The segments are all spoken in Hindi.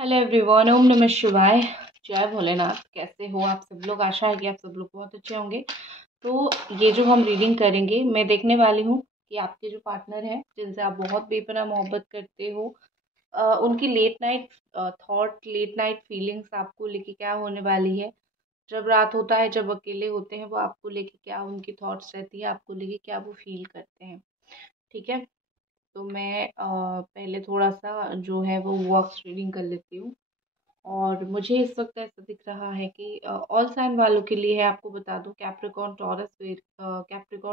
हेलो एवरीवन, ओम नमः शिवाय। जय भोलेनाथ। कैसे हो आप सब लोग? आशा है कि आप सब लोग बहुत अच्छे होंगे। तो ये जो हम रीडिंग करेंगे, मैं देखने वाली हूँ कि आपके जो पार्टनर हैं, जिनसे आप बहुत बेपनाह मोहब्बत करते हो, उनकी late night thought, late night feelings आपको लेके क्या होने वाली है। जब रात होता है, जब अकेले होते हैं, वो आपको लेके क्या उनकी थॉट्स रहती है, आपको लेके क्या वो फील करते हैं। ठीक है। तो मैं पहले थोड़ा सा जो है वो वॉक्स रीडिंग कर लेती हूँ। और मुझे इस वक्त ऐसा दिख रहा है कि ऑल साइन वालों के लिए है। आपको बता दूं, Capricorn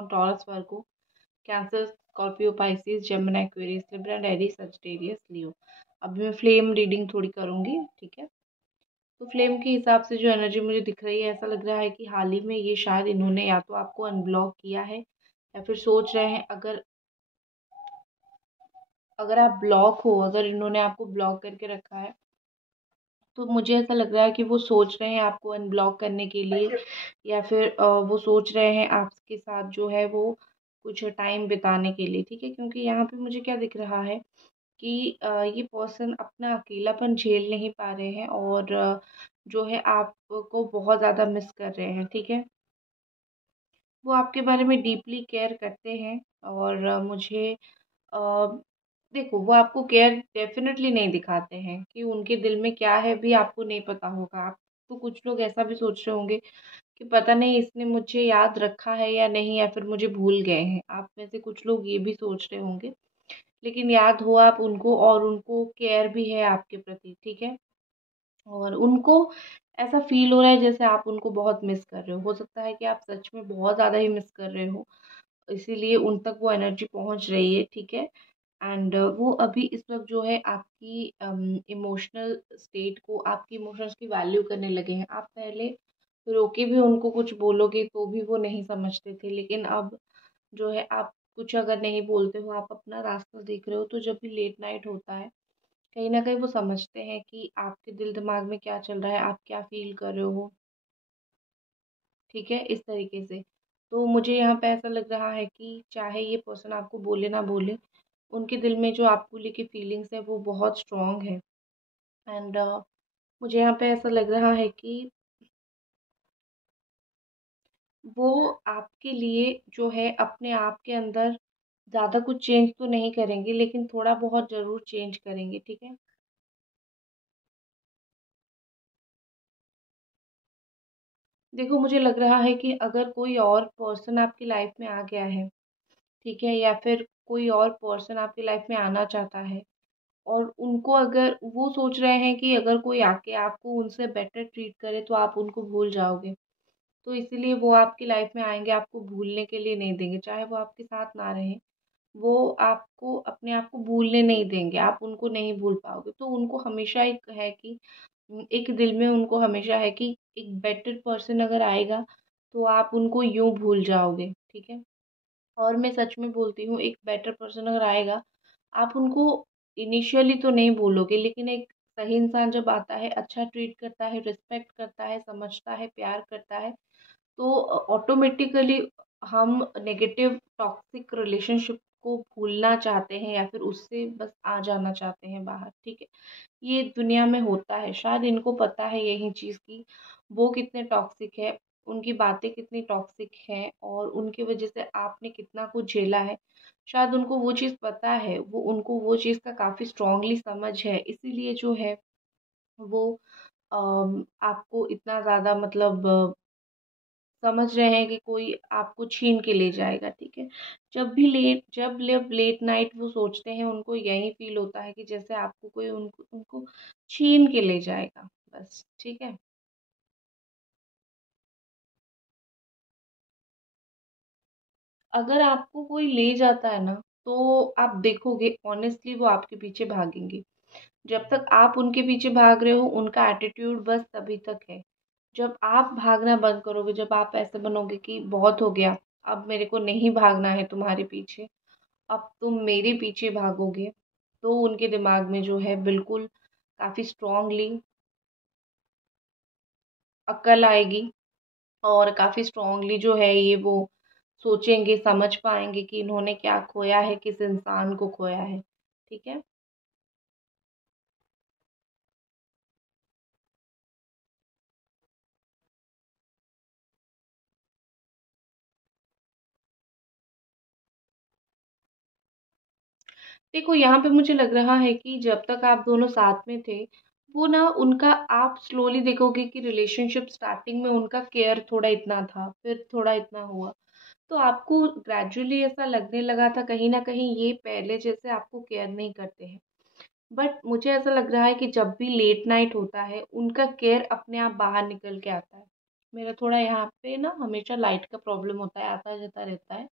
Taurus Virgo, Cancer, Scorpio, Pisces, Gemini, Aquarius, Libra and Aries, Sagittarius, Leo. अब मैं फ्लेम रीडिंग थोड़ी करूंगी। ठीक है। तो फ्लेम के हिसाब से जो एनर्जी मुझे दिख रही है, ऐसा लग रहा है कि हाल ही में ये शायद इन्होंने या तो आपको अनब्लॉक किया है या फिर सोच रहे हैं। अगर अगर आप ब्लॉक हो, अगर इन्होंने आपको ब्लॉक करके रखा है, तो मुझे ऐसा लग रहा है कि वो सोच रहे हैं आपको अनब्लॉक करने के लिए, या फिर वो सोच रहे हैं आपके साथ जो है वो कुछ टाइम बिताने के लिए। ठीक है। क्योंकि यहाँ पे मुझे क्या दिख रहा है कि ये पर्सन अपना अकेलापन झेल नहीं पा रहे हैं, और जो है आपको बहुत ज़्यादा मिस कर रहे हैं। ठीक है। वो आपके बारे में डीपली केयर करते हैं। और मुझे अ, देखो, वो आपको केयर डेफ़िनेटली नहीं दिखाते हैं कि उनके दिल में क्या है भी आपको नहीं पता होगा। आप तो कुछ लोग ऐसा भी सोच रहे होंगे कि पता नहीं इसने मुझे याद रखा है या नहीं, या फिर मुझे भूल गए हैं। आप में से कुछ लोग ये भी सोच रहे होंगे, लेकिन याद हो आप उनको, और उनको केयर भी है आपके प्रति। ठीक है। और उनको ऐसा फ़ील हो रहा है जैसे आप उनको बहुत मिस कर रहे हो। हो सकता है कि आप सच में बहुत ज़्यादा ही मिस कर रहे हो, इसीलिए उन तक वो एनर्जी पहुँच रही है। ठीक है। एंड वो अभी इस वक़्त जो है आपकी इमोशनल स्टेट को, आपकी इमोशंस की वैल्यू करने लगे हैं। आप पहले रोके भी उनको कुछ बोलोगे तो भी वो नहीं समझते थे, लेकिन अब जो है आप कुछ अगर नहीं बोलते हो, आप अपना रास्ता देख रहे हो, तो जब भी लेट नाइट होता है, कहीं न कहीं वो समझते हैं कि आपके दिल दिमाग में क्या चल रहा है, आप क्या फ़ील कर रहे हो। ठीक है, इस तरीके से। तो मुझे यहाँ पे ऐसा लग रहा है कि चाहे ये पर्सन आपको बोले ना बोले, उनके दिल में जो आपको लेके फीलिंग्स है वो बहुत स्ट्रॉन्ग है। एंड मुझे यहाँ पे ऐसा लग रहा है कि वो आपके लिए जो है अपने आप के अंदर ज़्यादा कुछ चेंज तो नहीं करेंगे, लेकिन थोड़ा बहुत ज़रूर चेंज करेंगे। ठीक है। देखो, मुझे लग रहा है कि अगर कोई और पर्सन आपकी लाइफ में आ गया है, ठीक है, या फिर कोई और पर्सन आपकी लाइफ में आना चाहता है, और उनको, अगर वो सोच रहे हैं कि अगर कोई आके आपको उनसे बेटर ट्रीट करे तो आप उनको भूल जाओगे, तो इसीलिए वो आपकी लाइफ में आएँगे, आपको भूलने के लिए नहीं देंगे। चाहे वो आपके साथ ना रहें, वो आपको अपने आप को भूलने नहीं देंगे, आप उनको नहीं भूल पाओगे। तो उनको हमेशा एक है कि एक दिल में उनको हमेशा है कि एक बेटर पर्सन अगर आएगा, तो आप उनको यूँ भूल जाओगे। ठीक है। और मैं सच में बोलती हूँ, एक बेटर पर्सन अगर आएगा, आप उनको इनिशियली तो नहीं भूलोगे, लेकिन एक सही इंसान जब आता है, अच्छा ट्रीट करता है, रिस्पेक्ट करता है, समझता है, प्यार करता है, तो ऑटोमेटिकली हम नेगेटिव टॉक्सिक रिलेशनशिप को भूलना चाहते हैं, या फिर उससे बस आ जाना चाहते हैं बाहर। ठीक है। ये दुनिया में होता है, शायद इनको पता है यही चीज़ कि वो कितने टॉक्सिक है, उनकी बातें कितनी टॉक्सिक हैं, और उनकी वजह से आपने कितना कुछ झेला है। शायद उनको वो चीज़ पता है, वो उनको वो चीज़ का काफ़ी स्ट्रॉन्गली समझ है, इसीलिए जो है वो आपको इतना ज़्यादा मतलब समझ रहे हैं कि कोई आपको छीन के ले जाएगा। ठीक है। जब लेट नाइट वो सोचते हैं, उनको यही फ़ील होता है कि जैसे आपको कोई उनको उनको छीन के ले जाएगा, बस। ठीक है। अगर आपको कोई ले जाता है ना, तो आप देखोगे ऑनेस्टली वो आपके पीछे भागेंगे। जब तक आप उनके पीछे भाग रहे हो, उनका एटीट्यूड बस तभी तक है। जब आप भागना बंद करोगे, जब आप ऐसे बनोगे कि बहुत हो गया, अब मेरे को नहीं भागना है तुम्हारे पीछे, अब तुम मेरे पीछे भागोगे, तो उनके दिमाग में जो है बिल्कुल काफ़ी स्ट्रॉन्गली अक्ल आएगी, और काफ़ी स्ट्रॉन्गली जो है ये वो सोचेंगे, समझ पाएँगे कि इन्होंने क्या खोया है, किस इंसान को खोया है। ठीक है? देखो यहाँ पे मुझे लग रहा है कि जब तक आप दोनों साथ में थे, वो ना उनका आप स्लोली देखोगे कि रिलेशनशिप स्टार्टिंग में उनका केयर थोड़ा इतना था, फिर थोड़ा इतना हुआ। तो आपको ग्रेजुअली ऐसा लगने लगा था कहीं न कहीं ये पहले जैसे आपको केयर नहीं करते हैं। बट मुझे ऐसा लग रहा है कि जब भी लेट नाइट होता है, उनका केयर अपने आप बाहर निकल के आता है। मेरा थोड़ा यहाँ पे ना हमेशा लाइट का प्रॉब्लम होता है, आता-जाता रहता है,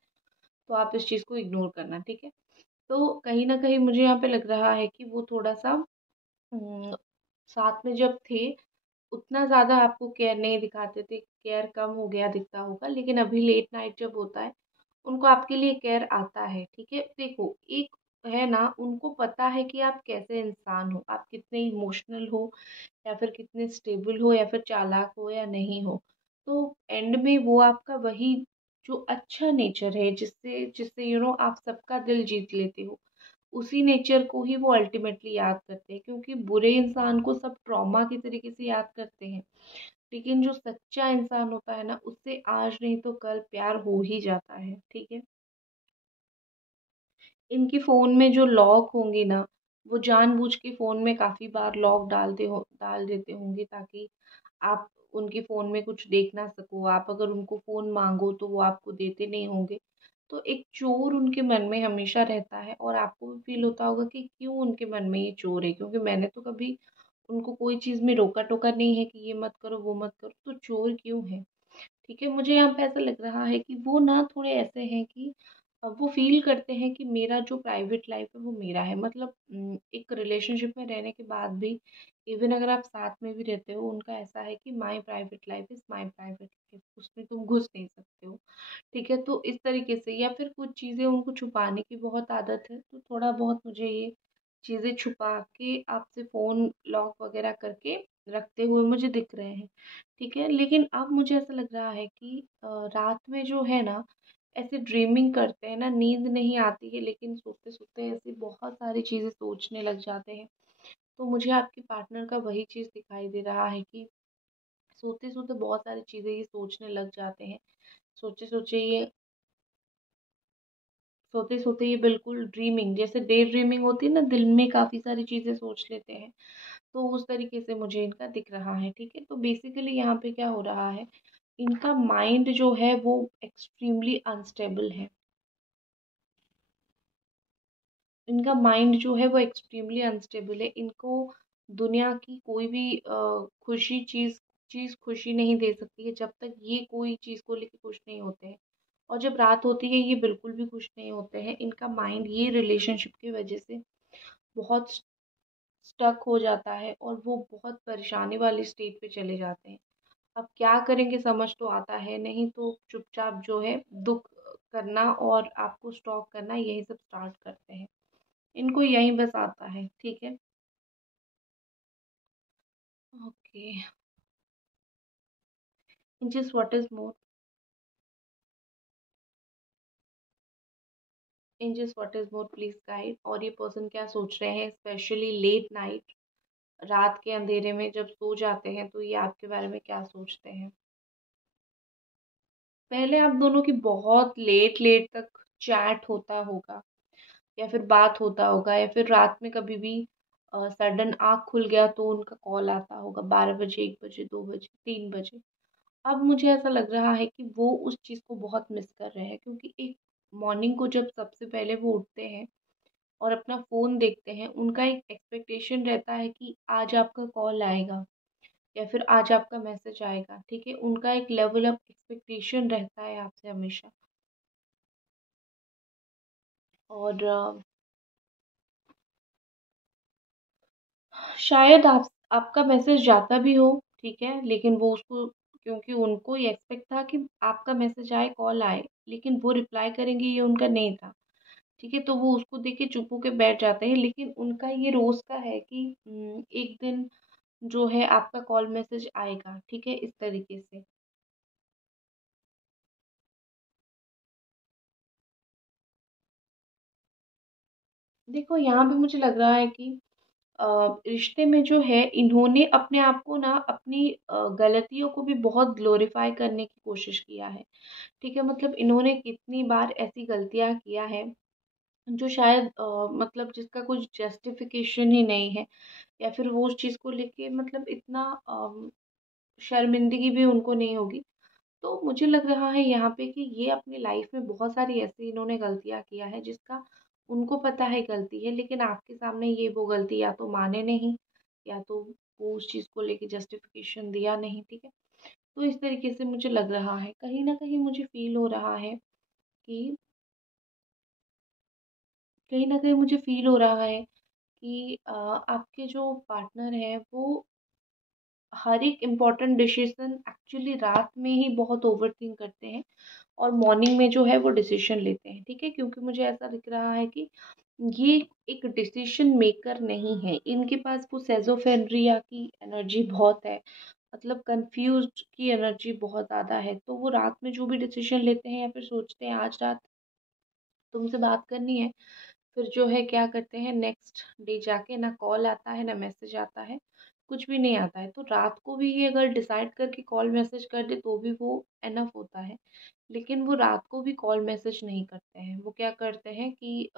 तो आप इस चीज़ को इग्नोर करना, ठीक है? तो कहीं न कहीं मुझे यहाँ पे लग रहा है कि वो थोड़ा-सा उम, साथ में जब थे, उतना ज़्यादा आपको केयर नहीं दिखाते थे, केयर कम हो गया दिखता होगा, लेकिन अभी लेट नाइट जब होता है, उनको आपके लिए केयर आता है, ठीक है? देखो, एक है ना, उनको पता है कि आप कैसे इंसान हो, आप कितने इमोशनल हो या फिर कितने स्टेबल हो या फिर चालाक हो या नहीं हो। तो एंड में वो आपका वही जो अच्छा नेचर है जिससे जिससे आप सबका दिल जीत लेते हो, उसी नेचर को ही वो अल्टीमेटली याद करते हैं, क्योंकि बुरे इंसान को सब ट्रॉमा की तरीके से याद करते हैं, लेकिन जो सच्चा इंसान होता है ना, उससे आज नहीं तो कल प्यार हो ही जाता है, ठीक है? इनके फ़ोन में जो लॉक होंगे ना, वो जानबूझ के फ़ोन में काफ़ी बार लॉक डाल देते होंगे, ताकि आप उनके फ़ोन में कुछ देख ना सको। आप अगर उनको फ़ोन माँगो तो वो आपको देते नहीं होंगे। तो एक चोर उनके मन में हमेशा रहता है, और आपको भी फ़ील होता होगा कि क्यों उनके मन में ये चोर है, क्योंकि मैंने तो कभी उनको कोई चीज़ में रोका-टोका नहीं है कि ये मत करो, वो मत करो, तो चोर क्यों है? ठीक है, मुझे यहाँ पे ऐसा लग रहा है कि वो ना थोड़े ऐसे हैं कि वो फ़ील करते हैं कि मेरा जो प्राइवेट लाइफ़ है वो मेरा है। मतलब एक रिलेशनशिप में रहने के बाद भी इवन अगर आप साथ में भी रहते हो, उनका ऐसा है कि my private life is my private life, उसमें तुम घुस नहीं सकते हो। ठीक है, तो इस तरीके से, या फिर कुछ चीज़ें उनको छुपाने की बहुत आदत है, तो थोड़ा बहुत मुझे ये चीज़ें छुपा के आपसे फ़ोन लॉक वग़ैरह करके रखते हुए मुझे दिख रहे हैं। ठीक है, लेकिन अब मुझे ऐसा लग रहा है कि रात में जो है ना, ऐसे ड्रीमिंग करते हैं ना, नींद नहीं आती है, लेकिन सोते-सोते ऐसी बहुत सारी चीज़ें सोचने लग जाते हैं। तो मुझे आपके पार्टनर का वही चीज़ दिखाई दे रहा है कि सोते-सोते बहुत सारी चीज़ें ये सोचने लग जाते हैं। सोचे-सोचे ये सोते-सोते ये बिल्कुल ड्रीमिंग, जैसे डे ड्रीमिंग होती है ना, दिल में काफ़ी सारी चीज़ें सोच लेते हैं, तो उस तरीके से मुझे इनका दिख रहा है, ठीक है? तो बेसिकली यहाँ पे क्या हो रहा है, इनका माइंड जो है वो एक्सट्रीमली अनस्टेबल है। इनका माइंड जो है वो एक्सट्रीमली अनस्टेबल है। इनको दुनिया की कोई भी खुशी चीज़ चीज़ खुशी नहीं दे सकती है, जब तक ये कोई चीज़ को लेके खुश नहीं होते हैं। और जब रात होती है, ये बिल्कुल भी खुश नहीं होते हैं। इनका माइंड ये रिलेशनशिप की वजह से बहुत स्टक हो जाता है, और वो बहुत परेशानी वाली स्टेट पे चले जाते हैं। अब क्या करेंगे समझ तो आता है नहीं, तो चुपचाप जो है दुःख करना और आपको स्टॉक करना, यही सब स्टार्ट करते हैं। इनको यहीं बस आता है, ठीक है? Okay. Just what is more in just what is more please guide, और ये पर्सन क्या सोच रहे हैं, स्पेशली लेट नाइट, रात के अंधेरे में जब सो जाते हैं, तो ये आपके बारे में क्या सोचते हैं? पहले आप दोनों की बहुत लेट-लेट तक चैट होता होगा, या फिर बात होता होगा, या फिर रात में कभी भी सडन आँख खुल गया तो उनका कॉल आता होगा 12 बजे, 1 बजे, 2 बजे, 3 बजे। अब मुझे ऐसा लग रहा है कि वो उस चीज़ को बहुत मिस कर रहे हैं, क्योंकि एक मॉर्निंग को जब सबसे पहले वो उठते हैं और अपना फ़ोन देखते हैं, उनका एक एक्सपेक्टेशन रहता है कि आज आपका कॉल आएगा या फिर आज आपका मैसेज आएगा, ठीक है? उनका एक लेवल ऑफ एक्सपेक्टेशन रहता है आपसे हमेशा। और शायद आपका मैसेज जाता भी हो, ठीक है? लेकिन वो उसको, क्योंकि उनको ये एक्सपेक्ट था कि आपका मैसेज आए, कॉल आए, लेकिन वो रिप्लाई करेंगे ये उनका नहीं था, ठीक है? तो वो उसको देख के चुप होके बैठ जाते हैं, लेकिन उनका ये रोज़ का है कि एक दिन जो है आपका कॉल मैसेज आएगा, ठीक है? इस तरीके से। देखो यहाँ पे मुझे लग रहा है कि अ, रिश्ते में जो है, इन्होंने अपने आप को ना, अपनी गलतियों को भी बहुत ग्लोरीफाई करने की कोशिश किया है, ठीक है? मतलब इन्होंने कितनी बार ऐसी गलतियाँ किया है जो शायद मतलब जिसका कुछ जस्टिफिकेशन ही नहीं है, या फिर वो उस चीज़ को लेके मतलब इतना शर्मिंदगी भी उनको नहीं होगी। तो मुझे लग रहा है यहाँ पे कि ये अपनी लाइफ में बहुत सारी ऐसी इन्होंने गलतियाँ किया है जिसका उनको पता है गलती है, लेकिन आपके सामने ये वो गलती या तो माने नहीं, या तो वो उस चीज़ को लेके जस्टिफिकेशन दिया नहीं, ठीक है। तो इस तरीके से मुझे लग रहा है, कहीं न कहीं मुझे फ़ील हो रहा है कि कहीं न कहीं मुझे फ़ील हो रहा है कि आपके जो पार्टनर हैं वो हर एक इम्पोर्टेंट डिसीज़न एक्चुअली रात में ही बहुत ओवरथिंक करते हैं, और मॉर्निंग में जो है वो डिसीज़न लेते हैं, ठीक है? क्योंकि मुझे ऐसा दिख रहा है कि ये एक डिसीज़न मेकर नहीं है। इनके पास वो शेज़ोफ्रेनिया की एनर्जी बहुत है, मतलब कन्फ्यूज़्ड की एनर्जी बहुत ज़्यादा है। तो वो रात में जो भी डिसीज़न लेते हैं या फिर सोचते हैं आज रात तुमसे बात करनी है, फिर जो है क्या करते हैं नेक्स्ट डे जाके ना कॉल आता है, ना मैसेज आता है, कुछ भी नहीं आता है। तो रात को भी ये अगर डिसाइड करके कॉल मैसेज कर दे तो भी वो इनफ होता है। लेकिन वो रात को भी कॉल मैसेज नहीं करते हैं। वो क्या करते हैं कि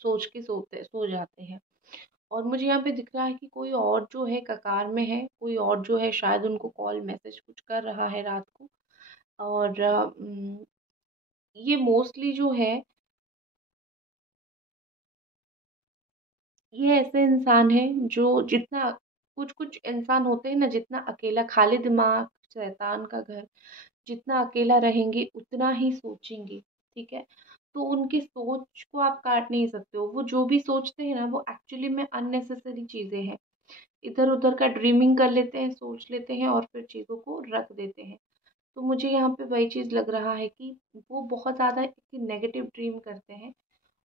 सोच के सो जाते हैं। और मुझे यहाँ पे दिख रहा है कि कोई और जो है कगार में है, कोई और जो है शायद उनको कॉल मैसेज कुछ कर रहा है रात को। और ये मोस्टली जो है, ये ऐसे इंसान हैं जो जितना कुछ-कुछ इंसान होते हैं ना, जितना अकेला खाली दिमाग शैतान का घर, जितना अकेला रहेंगे उतना ही सोचेंगे, ठीक है? तो उनकी सोच को आप काट नहीं सकते हो। वो जो भी सोचते हैं ना वो एक्चुअली में अननेसेसरी चीज़ें हैं। इधर-उधर का ड्रीमिंग कर लेते हैं, सोच लेते हैं और फिर चीज़ों को रख देते हैं। तो मुझे यहाँ पे वही चीज़ लग रहा है कि वो बहुत ज़्यादा एक नेगेटिव ड्रीम करते हैं,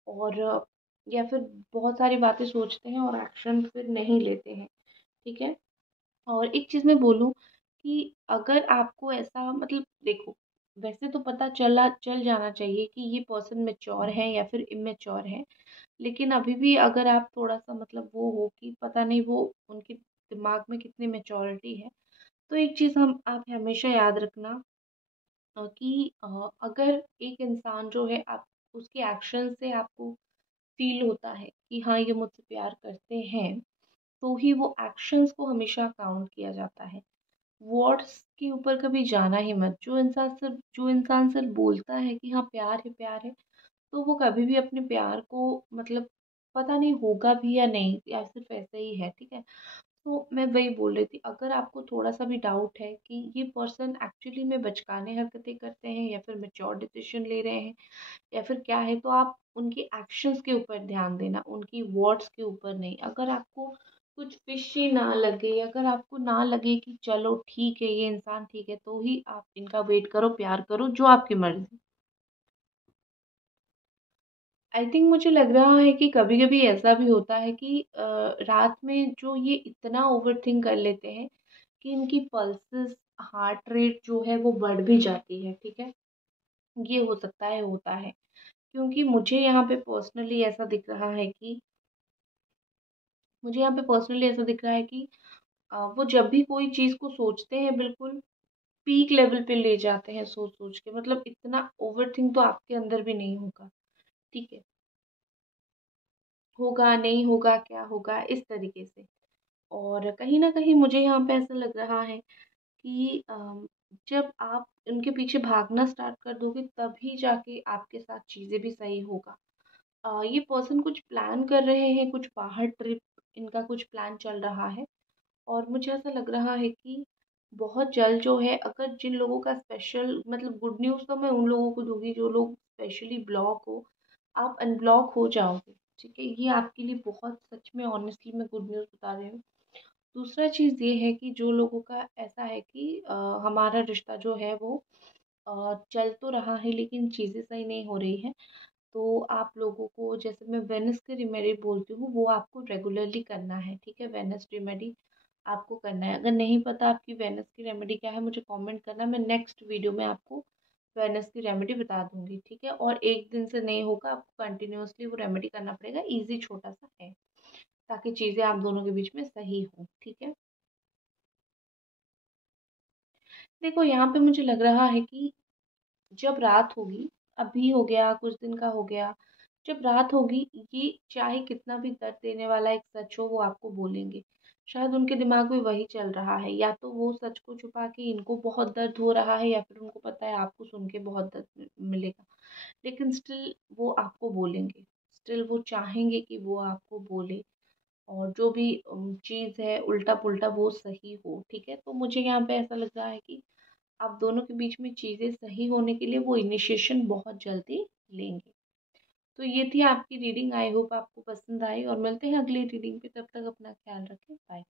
और या फिर बहुत सारी बातें सोचते हैं और एक्शन फिर नहीं लेते हैं, ठीक है? और एक चीज़ मैं बोलूँ कि अगर आपको ऐसा मतलब देखो, वैसे तो पता चल जाना चाहिए कि ये पर्सन मैच्योर है या फिर इमैच्योर है। लेकिन अभी भी अगर आप थोड़ा-सा मतलब वो हो कि पता नहीं वो उनके दिमाग में कितनी मैच्योरिटी है, तो एक चीज़ हम आप हमेशा याद रखना कि अगर एक इंसान जो है आप उसके एक्शन से आपको फ़ील होता है कि हाँ, ये मुझसे प्यार करते हैं, तो ही वो एक्शंस को हमेशा काउंट किया जाता है। वर्ड्स के ऊपर कभी जाना ही मत। जो इंसान सिर्फ़ बोलता है कि हाँ, प्यार है, तो वो कभी भी अपने प्यार को मतलब पता नहीं होगा भी या नहीं, या सिर्फ़ ऐसे ही है, ठीक है? तो मैं वही बोल रही थी, अगर आपको थोड़ा-सा भी डाउट है कि ये पर्सन एक्चुअली में बचकाने हरकतें करते हैं या फिर मैच्योर डिसीज़न ले रहे हैं या फिर क्या है, तो आप उनके एक्शंस के ऊपर ध्यान देना, उनकी वर्ड्स के ऊपर नहीं। अगर आपको कुछ फ़िशी ना लगे, अगर आपको ना लगे कि चलो ठीक है, ये इंसान ठीक है, तो ही आप इनका वेट करो, प्यार करो, जो आपकी मर्ज़ी। आई थिंक मुझे लग रहा है कि कभी-कभी ऐसा भी होता है कि रात में जो ये इतना ओवरथिंक कर लेते हैं कि इनकी पल्सेस, हार्ट रेट जो है वो बढ़ भी जाती है, ठीक है? ये हो सकता है, होता है। क्योंकि मुझे यहाँ पे पर्सनली ऐसा दिख रहा है कि वो जब भी कोई चीज़ को सोचते हैं बिल्कुल पीक लेवल पे ले जाते हैं सोच-सोच के, मतलब इतना ओवरथिंक तो आपके अंदर भी नहीं होगा, ठीक है? होगा, नहीं होगा, क्या होगा, इस तरीके से। और कहीं न कहीं मुझे यहाँ पे ऐसा लग रहा है कि जब आप उनके पीछे भागना स्टार्ट कर दोगे तभी जाके आपके साथ चीज़ें भी सही होगा। ये पर्सन कुछ प्लान कर रहे हैं, कुछ बाहर ट्रिप इनका कुछ प्लान चल रहा है, और मुझे ऐसा लग रहा है कि बहुत जल्द जो है, अगर जिन लोगों का स्पेशल मतलब गुड न्यूज़ तो मैं उन लोगों को दूँगी जो लोग स्पेशली ब्लॉक हो, आप अनब्लॉक हो जाओगे, ठीक है? ये आपके लिए बहुत सच में ऑनेस्टली मैं गुड न्यूज़ बता रही हूँ। दूसरा चीज़ ये है कि जो लोगों का ऐसा है कि हमारा रिश्ता जो है वो चल तो रहा है लेकिन चीज़ें सही नहीं हो रही हैं, तो आप लोगों को जैसे मैं वेनिस की रेमेडी बोलती हूँ वो आपको रेगुलरली करना है, ठीक है? वेनिस रेमेडी आपको करना है। अगर नहीं पता आपकी वेनिस की रेमेडी क्या है मुझे कमेंट करना, मैं नेक्स्ट वीडियो में आपको वेनिस की रेमेडी बता दूँगी, ठीक है? और एक दिन से नहीं होगा, आपको कंटिन्यूअसली वो रेमेडी करना पड़ेगा, ईज़ी छोटा-सा है, ताकि चीज़ें आप दोनों के बीच में सही हों, ठीक है? देखो यहाँ पे मुझे लग रहा है कि जब रात होगी, अभी हो गया, कुछ दिन का हो गया, जब रात होगी, ये चाहे कितना भी दर्द देने वाला एक सच हो, वो आपको बोलेंगे। शायद उनके दिमाग में वही चल रहा है, या तो वो सच को छुपा के इनको बहुत दर्द हो रहा है, या फिर उनको पता है आपको सुन के बहुत दर्द मिलेगा, लेकिन स्टिल वो आपको बोलेंगे। स्टिल वो चाहेंगे कि वो आपको बोले, और जो भी चीज़ है उल्टा-पुल्टा वो सही हो, ठीक है? तो मुझे यहाँ पे ऐसा लग रहा है कि आप दोनों के बीच में चीज़ें सही होने के लिए वो इनिशिएशन बहुत जल्दी लेंगे। तो ये थी आपकी रीडिंग, आई होप आपको पसंद आई, और मिलते हैं अगली रीडिंग पे, तब तक अपना ख्याल रखें, बाय।